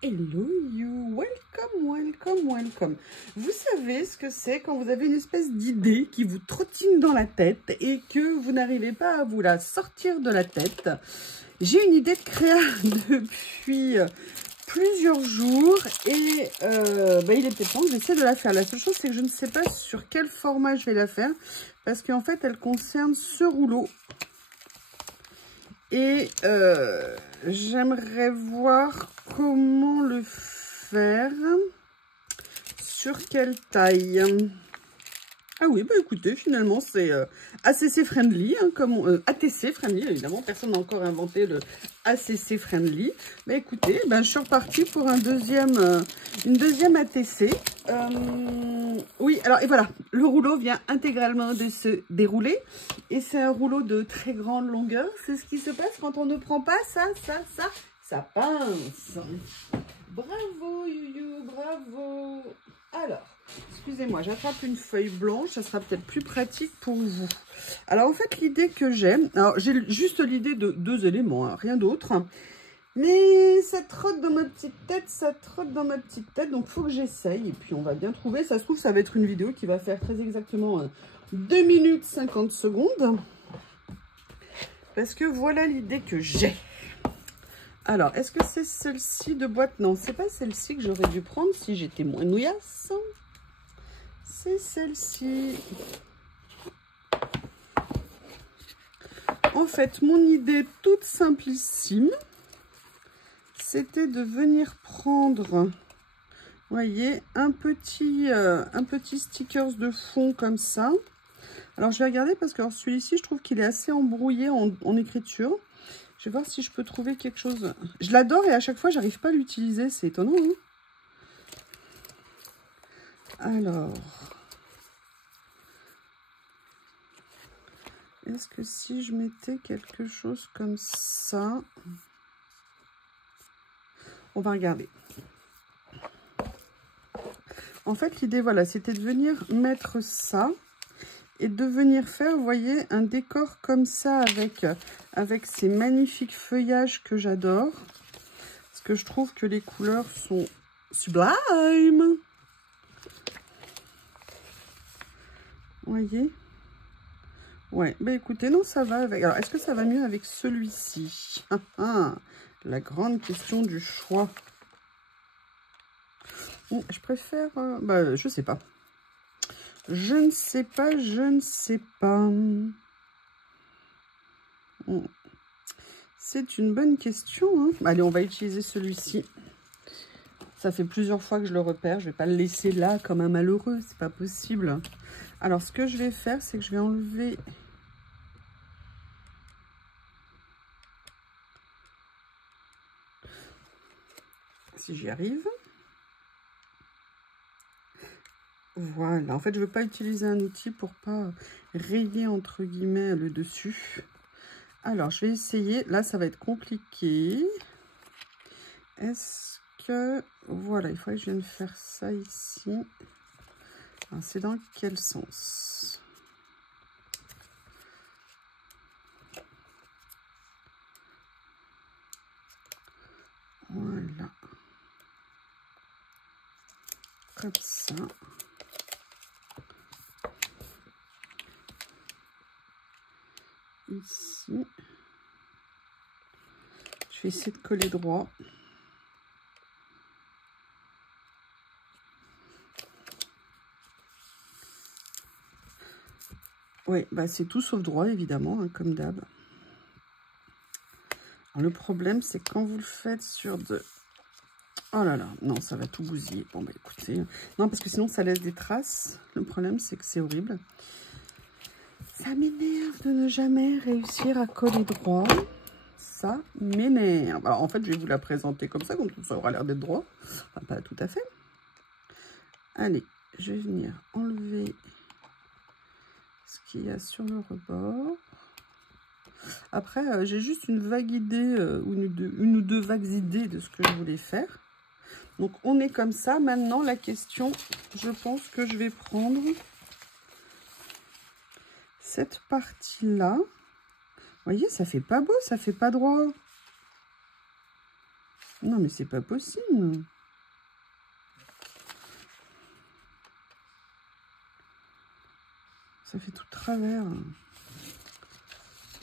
Hello you, welcome, welcome, welcome. Vous savez ce que c'est quand vous avez une espèce d'idée qui vous trottine dans la tête et que vous n'arrivez pas à vous la sortir de la tête. J'ai une idée de créa depuis plusieurs jours et il est peut-être temps que j'essaie de la faire. La seule chose, c'est que je ne sais pas sur quel format je vais la faire parce qu'en fait, elle concerne ce rouleau. Et j'aimerais voir comment le faire, sur quelle taille. Ah oui, bah écoutez, finalement c'est ACC friendly, hein, comme ATC friendly, évidemment, personne n'a encore inventé le ACC friendly. Mais écoutez, ben, je suis repartie pour une deuxième ATC. Oui, alors et voilà, le rouleau vient intégralement de se dérouler. Et c'est un rouleau de très grande longueur. C'est ce qui se passe quand on ne prend pas ça pince. Bravo, Youyou, bravo. Alors, excusez-moi, j'attrape une feuille blanche, ça sera peut-être plus pratique pour vous. Alors, en fait, l'idée que j'ai, alors j'ai juste l'idée de 2 éléments, hein, rien d'autre. Mais ça trotte dans ma petite tête, donc il faut que j'essaye. Et puis, on va bien trouver. Ça se trouve, ça va être une vidéo qui va faire très exactement 2 minutes 50 secondes. Parce que voilà l'idée que j'ai. Alors, est-ce que c'est celle-ci de boîte? Non, c'est pas celle-ci que j'aurais dû prendre si j'étais moins nouillasse. C'est celle-ci. En fait, mon idée toute simplissime, c'était de venir prendre, vous voyez, un petit stickers de fond comme ça. Alors, je vais regarder parce que celui-ci, je trouve qu'il est assez embrouillé en écriture. Je vais voir si je peux trouver quelque chose. Je l'adore et à chaque fois, j'arrive pas à l'utiliser. C'est étonnant, hein? Alors, est-ce que si je mettais quelque chose comme ça... On va regarder. En fait, l'idée, voilà, c'était de venir mettre ça et de venir faire, vous voyez, un décor comme ça avec ces magnifiques feuillages que j'adore. Parce que je trouve que les couleurs sont sublimes. Vous voyez? Ouais, bah écoutez, non, ça va avec... Alors, est-ce que ça va mieux avec celui-ci? La grande question du choix. Je préfère... je sais pas. Je ne sais pas. C'est une bonne question, hein. Allez, on va utiliser celui-ci. Ça fait plusieurs fois que je le repère. Je vais pas le laisser là comme un malheureux. C'est pas possible. Alors, ce que je vais faire, c'est que je vais enlever... Si j'y arrive. Voilà. En fait, je ne veux pas utiliser un outil pour pas rayer, entre guillemets, le dessus. Alors, je vais essayer. Là, ça va être compliqué. Est-ce que... Voilà, il faudrait que je vienne faire ça ici. C'est dans quel sens? Voilà. Comme ça. Ici. Je vais essayer de coller droit. Oui, bah c'est tout sauf droit, évidemment, hein, comme d'hab. Le problème, c'est quand vous le faites sur de... Oh là là, non, ça va tout bousiller. Bon, bah écoutez... Non, parce que sinon, ça laisse des traces. Le problème, c'est que c'est horrible. Ça m'énerve de ne jamais réussir à coller droit. Ça m'énerve. Alors, en fait, je vais vous la présenter comme ça ça aura l'air d'être droit. Enfin, pas tout à fait. Allez, je vais venir enlever ce qu'il y a sur le rebord. Après, j'ai juste une vague idée, une ou deux vagues idées de ce que je voulais faire. Donc, on est comme ça. Maintenant, la question, je pense que je vais prendre cette partie-là. Vous voyez, ça fait pas beau, ça fait pas droit. Non, mais c'est pas possible. Ça fait tout de travers.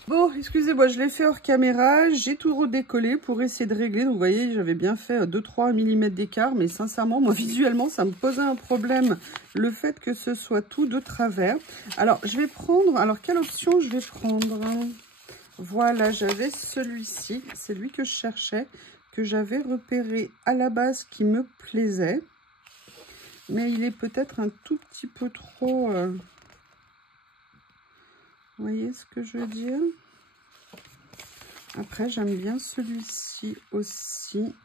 Bon, excusez-moi, je l'ai fait hors caméra. J'ai tout redécollé pour essayer de régler. Donc, vous voyez, j'avais bien fait 2-3 mm d'écart. Mais sincèrement, moi, visuellement, ça me posait un problème. Le fait que ce soit tout de travers. Alors, je vais prendre... Alors, quelle option je vais prendre? Voilà, j'avais celui-ci. C'est lui que je cherchais, que j'avais repéré à la base qui me plaisait. Mais il est peut-être un tout petit peu trop... Vous voyez ce que je veux dire? Après, j'aime bien celui-ci aussi.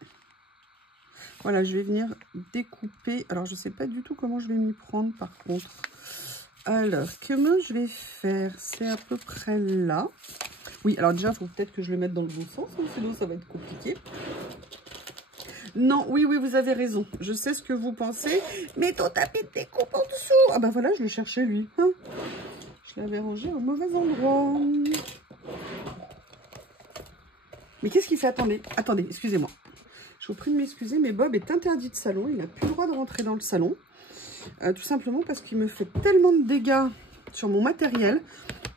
Voilà, je vais venir découper. Alors, je ne sais pas du tout comment je vais m'y prendre, par contre. Alors, comment je vais faire? C'est à peu près là. Oui, alors déjà, il faut peut-être que je le mette dans le bon sens, hein, sinon ça va être compliqué. Non, oui, vous avez raison. Je sais ce que vous pensez. Mais ton tapis de découpe en dessous. Ah ben voilà, je l'ai cherché, lui. Hein, je l'avais rangé au mauvais endroit. Mais qu'est-ce qu'il fait? Attendez, excusez-moi. Je vous prie de m'excuser, mais Bob est interdit de salon. Il n'a plus le droit de rentrer dans le salon. Tout simplement parce qu'il me fait tellement de dégâts sur mon matériel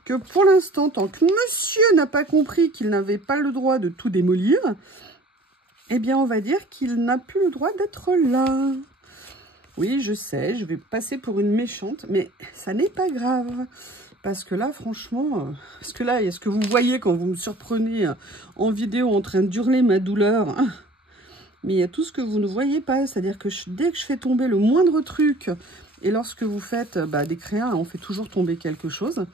que pour l'instant, tant que monsieur n'a pas compris qu'il n'avait pas le droit de tout démolir, eh bien, on va dire qu'il n'a plus le droit d'être là. Oui, je sais, je vais passer pour une méchante, mais ça n'est pas grave. Parce que là, franchement, est-ce que vous voyez quand vous me surprenez en vidéo en train d'hurler ma douleur? Mais il y a tout ce que vous ne voyez pas, c'est-à-dire que dès que je fais tomber le moindre truc, et lorsque vous faites des créas, on fait toujours tomber quelque chose,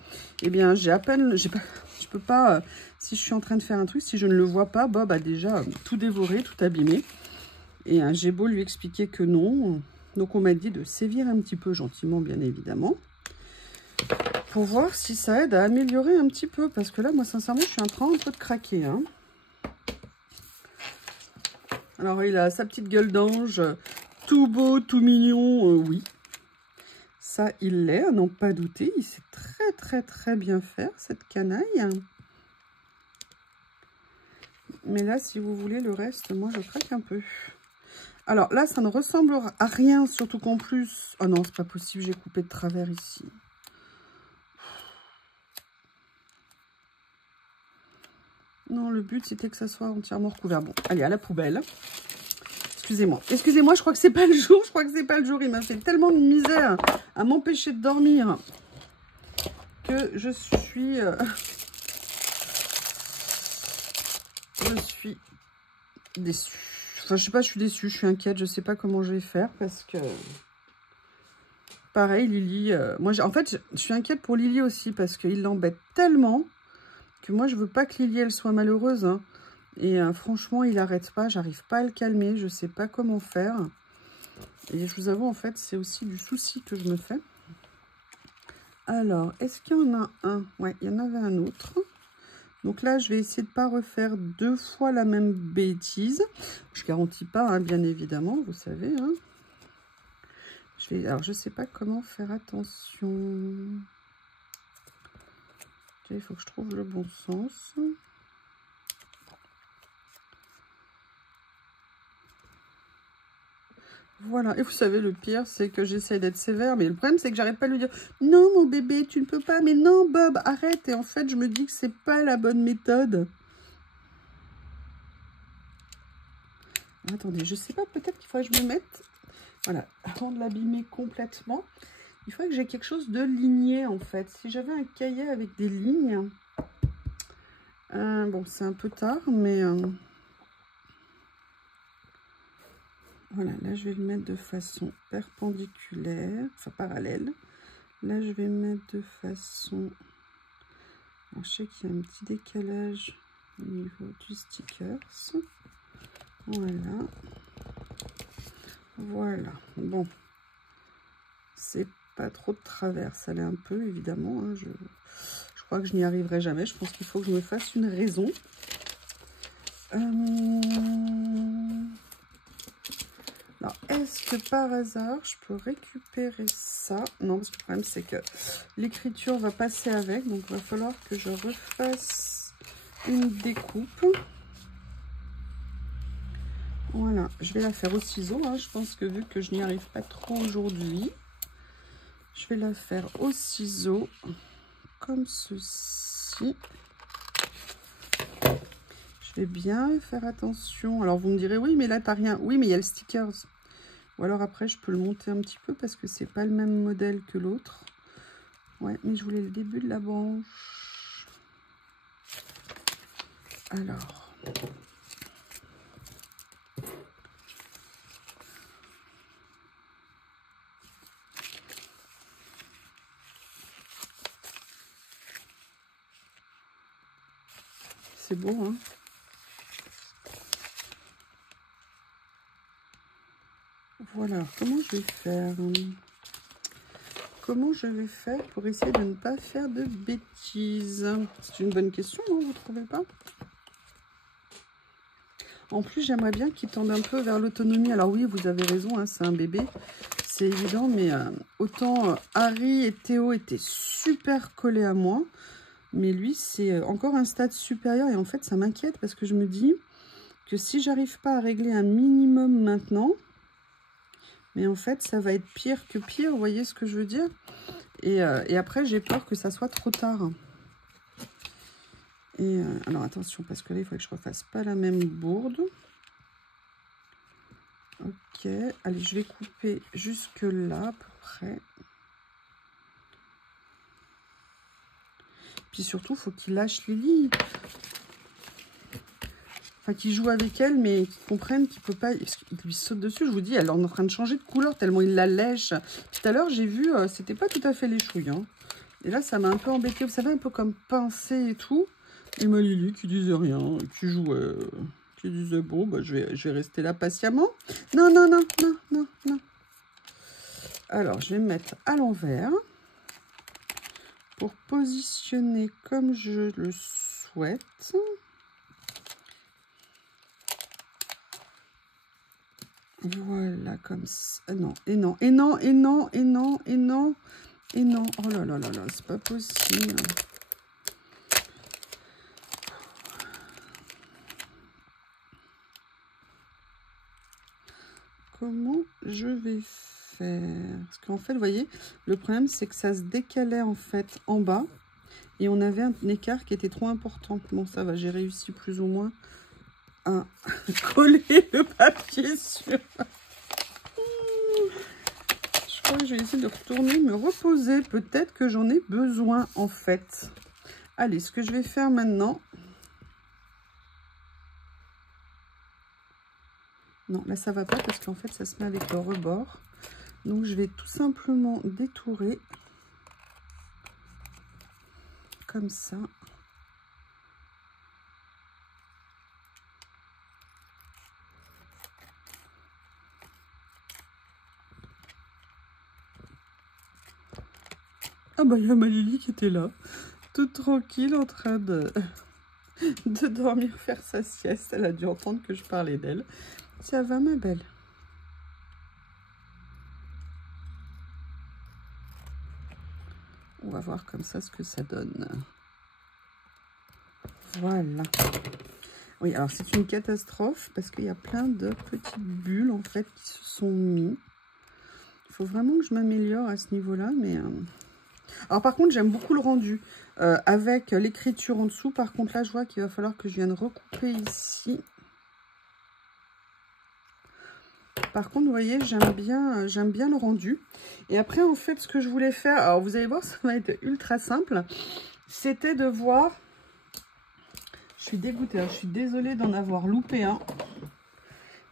eh bien, je peux pas, si je suis en train de faire un truc, si je ne le vois pas, Bob a déjà tout dévoré, tout abîmé. Et j'ai beau lui expliquer que non, donc on m'a dit de sévir un petit peu gentiment, bien évidemment, pour voir si ça aide à améliorer un petit peu, parce que là, moi, sincèrement, je suis en train un peu de craquer, hein. Alors, il a sa petite gueule d'ange, tout beau, tout mignon, oui. Ça, il l'est, à n'en pas douter. Il sait très bien faire, cette canaille. Mais là, si vous voulez, le reste, moi, je craque un peu. Alors là, ça ne ressemble à rien, surtout qu'en plus... Oh non, c'est pas possible, j'ai coupé de travers ici. Non, le but, c'était que ça soit entièrement recouvert. Bon, allez, à la poubelle. Excusez-moi, je crois que c'est pas le jour. Il m'a fait tellement de misère à m'empêcher de dormir que je suis déçue. Enfin, je sais pas, je suis déçue, je suis inquiète, je sais pas comment je vais faire parce que... Pareil, Lily... en fait, je suis inquiète pour Lily aussi parce qu'il l'embête tellement que moi, je veux pas que Lily, elle soit malheureuse, hein. Et franchement, il n'arrête pas, j'arrive pas à le calmer, je sais pas comment faire. Et je vous avoue, en fait, c'est aussi du souci que je me fais. Alors, est-ce qu'il y en a un? Ouais, il y en avait un autre. Donc là, je vais essayer de ne pas refaire 2 fois la même bêtise. Je ne garantis pas, hein, bien évidemment, vous savez. Hein. Alors, je ne sais pas comment faire attention. Il faut que je trouve le bon sens. Voilà, et vous savez, le pire, c'est que j'essaie d'être sévère, mais le problème, c'est que j'arrête pas de lui dire « Non, mon bébé, tu ne peux pas, mais non, Bob, arrête !» Et en fait, je me dis que c'est pas la bonne méthode. Attendez, je sais pas, peut-être qu'il faudrait que je me mette... Voilà, avant de l'abîmer complètement, il faudrait que j'ai quelque chose de ligné, en fait. Si j'avais un cahier avec des lignes... bon, c'est un peu tard, mais... Voilà, là, je vais le mettre de façon perpendiculaire, enfin parallèle. Là, je vais mettre de façon... Alors, je sais qu'il y a un petit décalage au niveau du stickers. Voilà. Voilà. Bon. C'est pas trop de travers. Ça l'est un peu, évidemment. Hein. Je crois que je n'y arriverai jamais. Je pense qu'il faut que je me fasse une raison. Alors, est-ce que par hasard, je peux récupérer ça? Non, parce que le problème, c'est que l'écriture va passer avec. Donc, il va falloir que je refasse une découpe. Voilà, je vais la faire au ciseau, hein. Je pense que vu que je n'y arrive pas trop aujourd'hui, je vais la faire au ciseau, comme ceci. Je vais bien faire attention. Alors, vous me direz, oui, mais là, t'as rien. Oui, mais il y a le stickers. Ou alors, après, je peux le monter un petit peu parce que c'est pas le même modèle que l'autre. Ouais, mais je voulais le début de la branche. Alors... C'est beau, hein? Voilà, comment je vais faire? Comment je vais faire pour essayer de ne pas faire de bêtises? C'est une bonne question, non? Vous trouvez pas? En plus, j'aimerais bien qu'il tende un peu vers l'autonomie. Alors oui, vous avez raison, hein, c'est un bébé, c'est évident, mais autant Harry et Théo étaient super collés à moi, mais lui, c'est encore un stade supérieur. Et en fait, ça m'inquiète parce que je me dis que si j'arrive pas à régler un minimum maintenant, mais en fait, ça va être pire que pire, vous voyez ce que je veux dire? Et après, j'ai peur que ça soit trop tard. Et alors, attention, parce que là, il faut que je refasse pas la même bourde. Ok, allez, je vais couper jusque là, à peu près. Puis surtout, il faut qu'il lâche Lily. Enfin, qu'il joue avec elle, mais qu'il comprenne qu'il peut pas... Parce qu'il lui saute dessus, je vous dis, elle est en train de changer de couleur tellement il la lèche. Tout à l'heure, j'ai vu, c'était pas tout à fait les chouilles. Hein. Et là, ça m'a un peu embêté. Vous savez, un peu comme pincé et tout. Et ma Lily qui disait rien, qui jouait... qui disait, bon, bah, je vais rester là patiemment. Non, non, non, non, non, non. Alors, je vais me mettre à l'envers pour positionner comme je le souhaite. Voilà, comme ça. Non, et non, et non, et non, et non, et non, et non. Oh là là là là, c'est pas possible. Comment je vais faire? Parce qu'en fait, vous voyez, le problème, c'est que ça se décalait en fait en bas. Et on avait un écart qui était trop important. Bon, ça va, j'ai réussi plus ou moins à coller le papier sur... Je crois que je vais essayer de retourner, me reposer. Peut-être que j'en ai besoin, en fait. Allez, ce que je vais faire maintenant... Non, là, ça va pas parce qu'en fait, ça se met avec le rebord. Donc, je vais tout simplement détourer. Comme ça. Ah bah, il y a ma Lily qui était là, toute tranquille, en train de dormir, faire sa sieste. Elle a dû entendre que je parlais d'elle. Ça va, ma belle? On va voir comme ça ce que ça donne. Voilà. Oui, alors c'est une catastrophe parce qu'il y a plein de petites bulles, en fait, qui se sont mis. Il faut vraiment que je m'améliore à ce niveau-là, mais... Alors par contre, j'aime beaucoup le rendu avec l'écriture en dessous. Par contre, là, je vois qu'il va falloir que je vienne recouper ici. Par contre, vous voyez, j'aime bien le rendu. Et après, en fait, ce que je voulais faire, alors vous allez voir, ça va être ultra simple. C'était de voir... Je suis dégoûtée, hein, je suis désolée d'en avoir loupé un.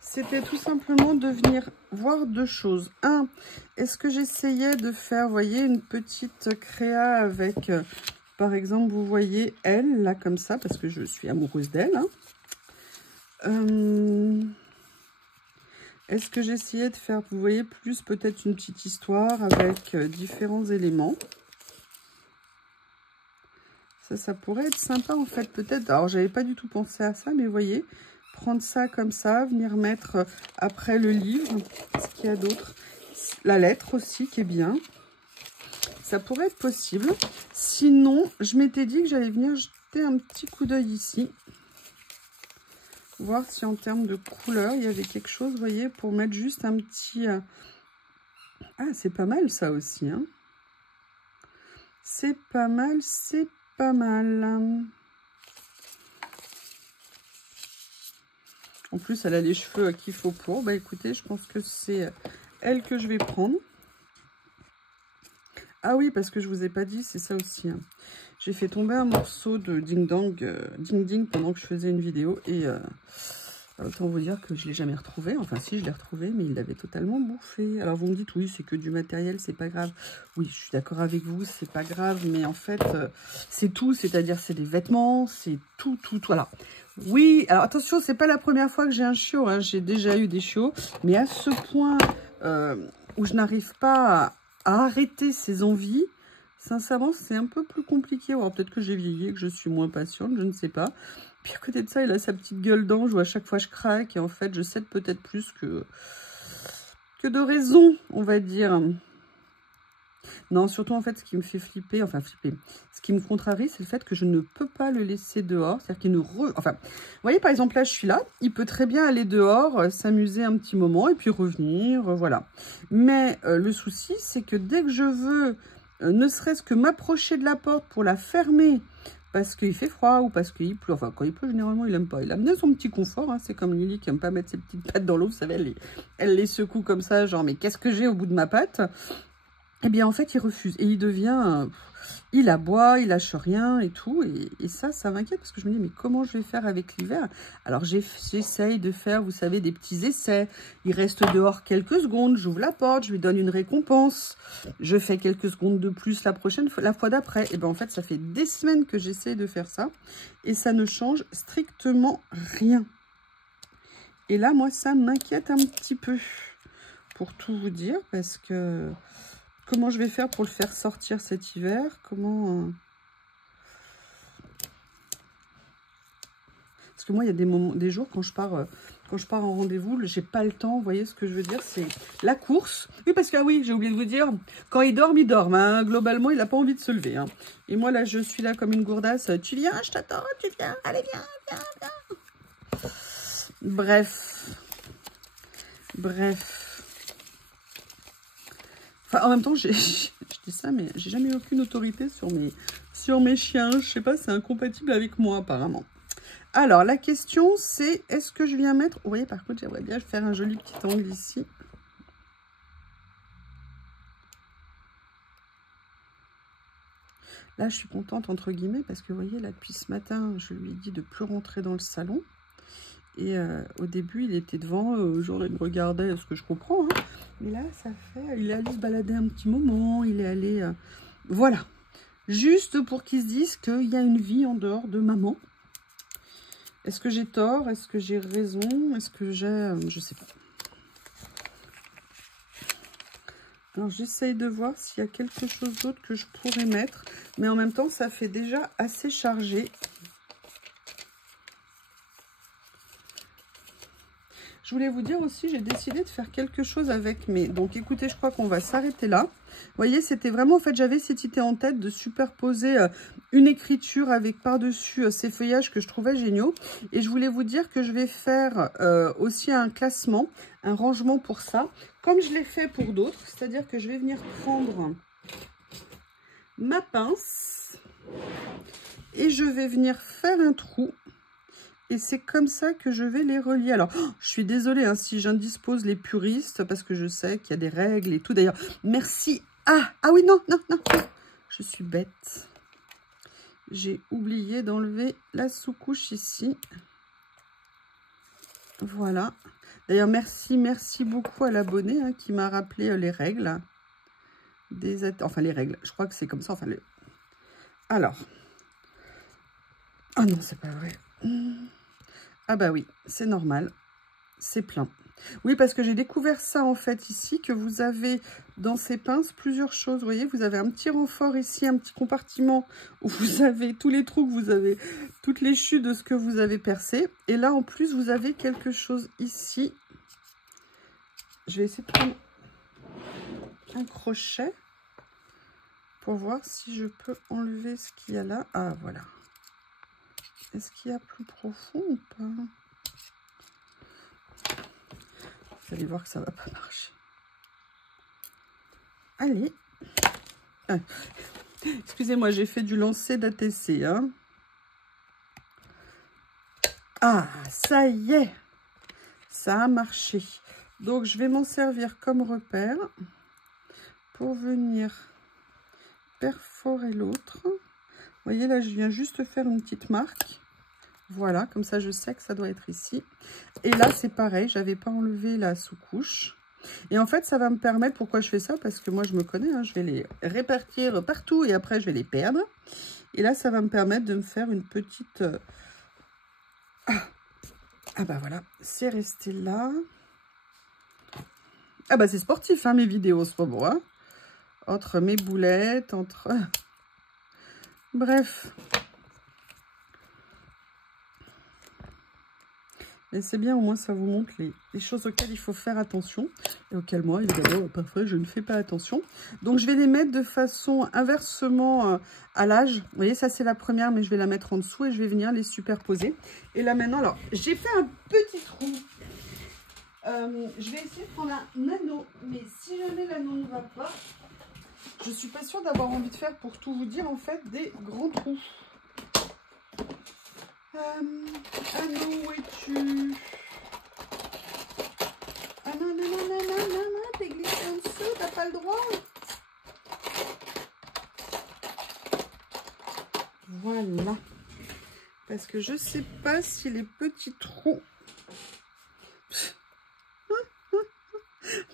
C'était tout simplement de venir voir deux choses. Un, est-ce que j'essayais de faire, vous voyez, une petite créa avec, par exemple, vous voyez, elle, là, comme ça, parce que je suis amoureuse d'elle. Hein. Est-ce que j'essayais de faire, vous voyez, plus peut-être une petite histoire avec différents éléments. Ça pourrait être sympa, en fait, peut-être. Alors, j'avais pas du tout pensé à ça, mais vous voyez... Prendre ça comme ça, venir mettre après le livre, ce qu'il y a d'autre. La lettre aussi qui est bien. Ça pourrait être possible. Sinon, je m'étais dit que j'allais venir jeter un petit coup d'œil ici. voir si en termes de couleur, il y avait quelque chose, vous voyez, pour mettre juste un petit... Ah, c'est pas mal ça aussi, hein. C'est pas mal, c'est pas mal. En plus, elle a les cheveux qu'il faut pour. Bah écoutez, je pense que c'est elle que je vais prendre. Ah oui, parce que je vous ai pas dit, c'est ça aussi, hein. J'ai fait tomber un morceau de Ding Dong, Ding Ding pendant que je faisais une vidéo. Et autant vous dire que je ne l'ai jamais retrouvé. Enfin si, je l'ai retrouvé, mais il l'avait totalement bouffé. Alors vous me dites, oui, c'est que du matériel, c'est pas grave. Oui, je suis d'accord avec vous, c'est pas grave. Mais en fait, c'est tout. C'est-à-dire, c'est des vêtements, c'est tout. Voilà. Oui, alors attention, c'est pas la première fois que j'ai un chiot, hein. J'ai déjà eu des chiots. Mais à ce point où je n'arrive pas à arrêter ses envies, sincèrement, c'est un peu plus compliqué. Alors peut-être que j'ai vieilli, que je suis moins patiente, je ne sais pas. Puis à côté de ça, il a sa petite gueule d'ange où à chaque fois je craque. Et en fait, je cède peut-être plus que de raison, on va dire. Non, surtout en fait, ce qui me fait flipper, enfin flipper, ce qui me contrarie, c'est le fait que je ne peux pas le laisser dehors. C'est-à-dire qu'il Enfin, vous voyez, par exemple, là, je suis là, il peut très bien aller dehors, s'amuser un petit moment et puis revenir, voilà. Mais le souci, c'est que dès que je veux, ne serait-ce que m'approcher de la porte pour la fermer, parce qu'il fait froid ou parce qu'il pleut, enfin, quand il pleut, généralement, il n'aime pas. Il aime bien son petit confort, hein. C'est comme Lily qui n'aime pas mettre ses petites pattes dans l'eau, vous savez, elle les secoue comme ça, genre, mais qu'est-ce que j'ai au bout de ma patte ? Eh bien, en fait, il refuse. Et il devient... il aboie, il lâche rien et tout. Et ça m'inquiète parce que je me dis, mais comment je vais faire avec l'hiver? Alors, j'essaye de faire, vous savez, des petits essais. Il reste dehors quelques secondes. J'ouvre la porte, je lui donne une récompense. Je fais quelques secondes de plus la fois d'après. Et bien, en fait, ça fait des semaines que j'essaye de faire ça. Et ça ne change strictement rien. Et là, moi, ça m'inquiète un petit peu. Pour tout vous dire, parce que... Comment je vais faire pour le faire sortir cet hiver? Comment... Parce que moi, il y a des moments, des jours quand je pars en rendez-vous, j'ai pas le temps. Vous voyez ce que je veux dire? C'est la course. Oui, parce que ah oui, j'ai oublié de vous dire, quand il dort, hein. Globalement, il n'a pas envie de se lever, hein. Et moi, là, je suis là comme une gourdasse. Tu viens, je t'attends, tu viens. Allez, viens. Bref. Enfin, en même temps, je dis ça, mais j'ai jamais eu aucune autorité sur mes chiens. Je sais pas, c'est incompatible avec moi, apparemment. Alors, la question, c'est, est-ce que je viens mettre... Vous voyez, par contre, j'aimerais bien faire un joli petit angle ici. Là, je suis contente, entre guillemets, parce que, vous voyez, là, depuis ce matin, je lui ai dit de plus rentrer dans le salon. Et au début, il était devant, genre il me regardait, ce que je comprends, hein. Mais là, ça fait... Il est allé se balader un petit moment, il est allé... Voilà. Juste pour qu'ils se disent qu'il y a une vie en dehors de maman. Est-ce que j'ai tort? Est-ce que j'ai raison? Est-ce que j'ai... je sais pas. Alors, j'essaye de voir s'il y a quelque chose d'autre que je pourrais mettre. Mais en même temps, ça fait déjà assez chargé. Je voulais vous dire aussi, j'ai décidé de faire quelque chose avec mes... Donc, écoutez, je crois qu'on va s'arrêter là. Vous voyez, c'était vraiment... En fait, j'avais cette idée en tête de superposer une écriture avec par-dessus ces feuillages que je trouvais géniaux. Et je voulais vous dire que je vais faire aussi un classement, un rangement pour ça, comme je l'ai fait pour d'autres. C'est-à-dire que je vais venir prendre ma pince et je vais venir faire un trou. Et c'est comme ça que je vais les relier. Alors, je suis désolée hein, si j'indispose les puristes, parce que je sais qu'il y a des règles et tout. D'ailleurs, merci. Ah oui, non. Je suis bête. J'ai oublié d'enlever la sous-couche ici. Voilà. D'ailleurs, merci beaucoup à l'abonné hein, qui m'a rappelé les règles. Enfin, les règles. Je crois que c'est comme ça. Enfin, Alors. Ah non, c'est pas vrai. Ah bah oui, c'est normal, c'est plein. Oui, parce que j'ai découvert ça en fait ici, que vous avez dans ces pinces plusieurs choses. Vous voyez, vous avez un petit renfort ici, un petit compartiment où vous avez tous les trous que vous avez, toutes les chutes de ce que vous avez percé. Et là, en plus, vous avez quelque chose ici. Je vais essayer de prendre un crochet pour voir si je peux enlever ce qu'il y a là. Ah, voilà. Est-ce qu'il y a plus profond ou pas? Vous allez voir que ça va pas marcher. Allez. Ah. Excusez-moi, j'ai fait du lancer d'ATC. Hein. Ah, ça y est. Ça a marché. Donc, je vais m'en servir comme repère pour venir perforer l'autre. Vous voyez, là, je viens juste faire une petite marque. Voilà, comme ça, je sais que ça doit être ici. Et là, c'est pareil, je n'avais pas enlevé la sous-couche. Et en fait, ça va me permettre, pourquoi je fais ça? Parce que moi, je me connais, hein, je vais les répartir partout et après, je vais les perdre. Et là, ça va me permettre de me faire une petite... Ah bah voilà, c'est resté là. Ah bah c'est sportif, hein, mes vidéos, ce moment, hein. Entre mes boulettes, entre... Bref. Mais c'est bien, au moins ça vous montre les choses auxquelles il faut faire attention. Et auxquelles moi, évidemment, parfois je ne fais pas attention. Donc je vais les mettre de façon inversement à l'âge. Vous voyez, ça c'est la première, mais je vais la mettre en dessous et je vais venir les superposer. Et là maintenant, alors j'ai fait un petit trou. Je vais essayer de prendre un anneau. Mais si jamais l'anneau ne va pas, je suis pas sûre d'avoir envie de faire, pour tout vous dire, en fait, des grands trous. Anneau, où es-tu? Ah non, non, non, non, non, non, non, t'es glissé en dessous, t'as pas le droit. Voilà. Parce que je sais pas si les petits trous...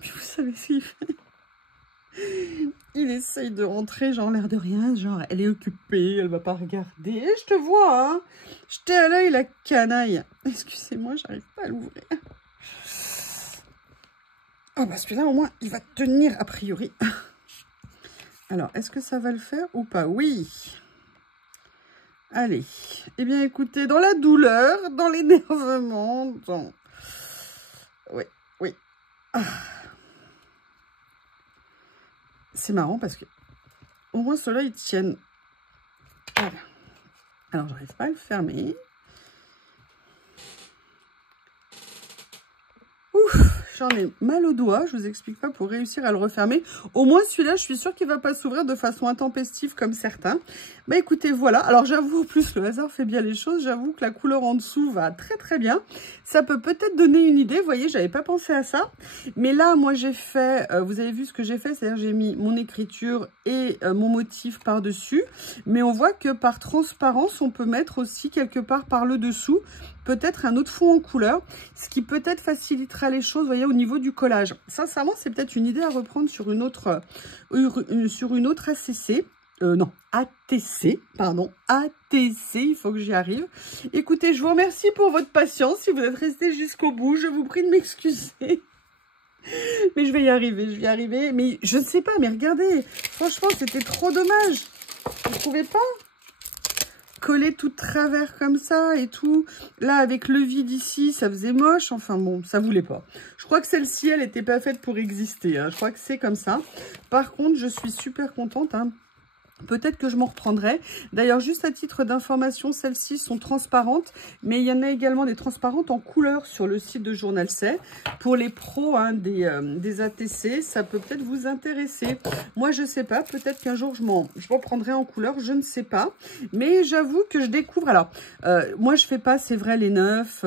Puis vous savez ce qu'il fait? Il essaye de rentrer, genre l'air de rien, genre elle est occupée, elle va pas regarder. Et je te vois, hein. Je t'ai à l'œil, la canaille. Excusez-moi, j'arrive pas à l'ouvrir. Oh, parce que là, au moins, il va tenir a priori. Alors, est-ce que ça va le faire ou pas? Oui. Allez. Eh bien, écoutez, dans la douleur, dans l'énervement, dans... Oui, oui. Ah. C'est marrant parce que au moins ceux-là, ils tiennent. Voilà. Alors, j'arrive pas à le fermer. Ouf, j'en ai mal au doigt. Je vous explique pas pour réussir à le refermer. Au moins, celui-là, je suis sûre qu'il va pas s'ouvrir de façon intempestive comme certains. Bah écoutez, voilà. Alors, j'avoue, en plus, le hasard fait bien les choses. J'avoue que la couleur en dessous va très très bien. Ça peut peut-être donner une idée. Vous voyez, j'avais pas pensé à ça. Mais là, moi, j'ai fait... vous avez vu ce que j'ai fait? C'est-à-dire, j'ai mis mon écriture et mon motif par-dessus. Mais on voit que par transparence, on peut mettre aussi quelque part par le dessous peut-être un autre fond en couleur, ce qui peut-être facilitera les choses, vous voyez, au niveau du collage. Sincèrement, c'est peut-être une idée à reprendre sur une autre ACC. Non, ATC, pardon, ATC, il faut que j'y arrive. Écoutez, je vous remercie pour votre patience. Si vous êtes resté jusqu'au bout, je vous prie de m'excuser. Mais je vais y arriver, je vais y arriver. Mais je ne sais pas, mais regardez, franchement, c'était trop dommage. Vous ne trouvez pas ? Coller tout de travers comme ça et tout. Là, avec le vide ici, ça faisait moche. Enfin bon, ça voulait pas. Je crois que celle-ci, elle n'était pas faite pour exister. Hein. Je crois que c'est comme ça. Par contre, je suis super contente. Hein. Peut-être que je m'en reprendrai. D'ailleurs, juste à titre d'information, celles-ci sont transparentes, mais il y en a également des transparentes en couleur sur le site de Journal C. Pour les pros hein, des ATC, ça peut peut-être vous intéresser. Moi, je sais pas. Peut-être qu'un jour, je m'en prendrai en couleur. Je ne sais pas. Mais j'avoue que je découvre. Alors, moi, je fais pas, c'est vrai, les neufs.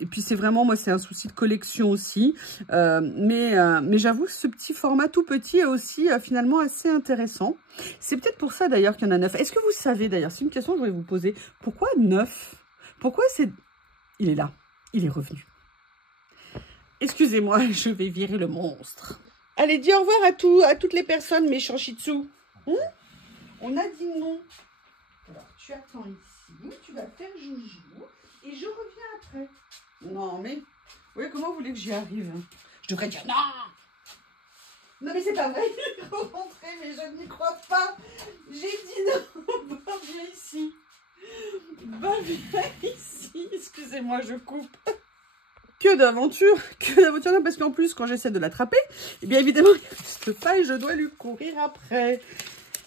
Et puis c'est vraiment, moi c'est un souci de collection aussi, mais j'avoue que ce petit format tout petit est aussi finalement assez intéressant. C'est peut-être pour ça d'ailleurs qu'il y en a 9. Est-ce que vous savez d'ailleurs, c'est une question que je voulais vous poser, pourquoi 9? Pourquoi c'est... Il est là, il est revenu. Excusez-moi, je vais virer le monstre. Allez, dis au revoir à toutes les personnes, mes Shih-Tzu. On a dit non. Alors, tu attends ici, tu vas faire joujou, et je reviens après. Non, mais... Oui, comment vous voulez que j'y arrive? Je devrais dire non. Non, mais c'est pas vrai. Il faut rentrer, mais je n'y crois pas. J'ai dit non. Va viens ici. Va viens ici. Excusez-moi, je coupe. Que d'aventure. Que d'aventure. Non, parce qu'en plus, quand j'essaie de l'attraper, eh bien évidemment, il n'existe pas et je dois lui courir après.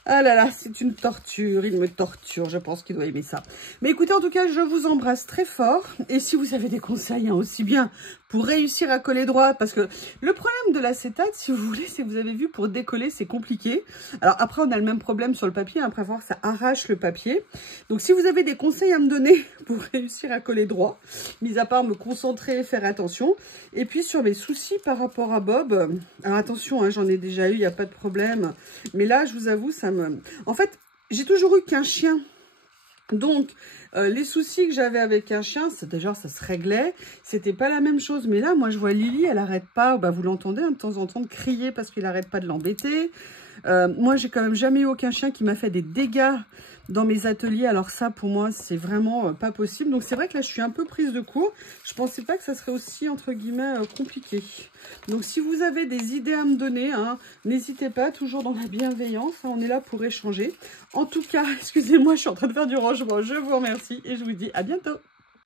Ah là là, c'est une torture, il me torture, je pense qu'il doit aimer ça. Mais écoutez, en tout cas, je vous embrasse très fort. Et si vous avez des conseils, hein, aussi bien pour réussir à coller droit, parce que le problème de l'acétate, si vous voulez, c'est que vous avez vu, pour décoller, c'est compliqué. Alors après, on a le même problème sur le papier, après voir, ça arrache le papier. Donc si vous avez des conseils à me donner pour réussir à coller droit, mis à part me concentrer, faire attention. Et puis sur mes soucis par rapport à Bob, alors attention, hein, j'en ai déjà eu, il n'y a pas de problème. Mais là, je vous avoue, ça me... En fait, j'ai toujours eu qu'un chien. Donc, les soucis que j'avais avec un chien, c'était genre, ça se réglait. C'était pas la même chose. Mais là, moi, je vois Lily, elle arrête pas, bah, vous l'entendez hein, de temps en temps de crier parce qu'il arrête pas de l'embêter. Moi, j'ai quand même jamais eu aucun chien qui m'a fait des dégâts dans mes ateliers. Alors ça, pour moi, c'est vraiment pas possible. Donc, c'est vrai que là, je suis un peu prise de court. Je pensais pas que ça serait aussi, entre guillemets, compliqué. Donc, si vous avez des idées à me donner, hein, n'hésitez pas, toujours dans la bienveillance. Hein, on est là pour échanger. En tout cas, excusez-moi, je suis en train de faire du rangement. Je vous remercie et je vous dis à bientôt.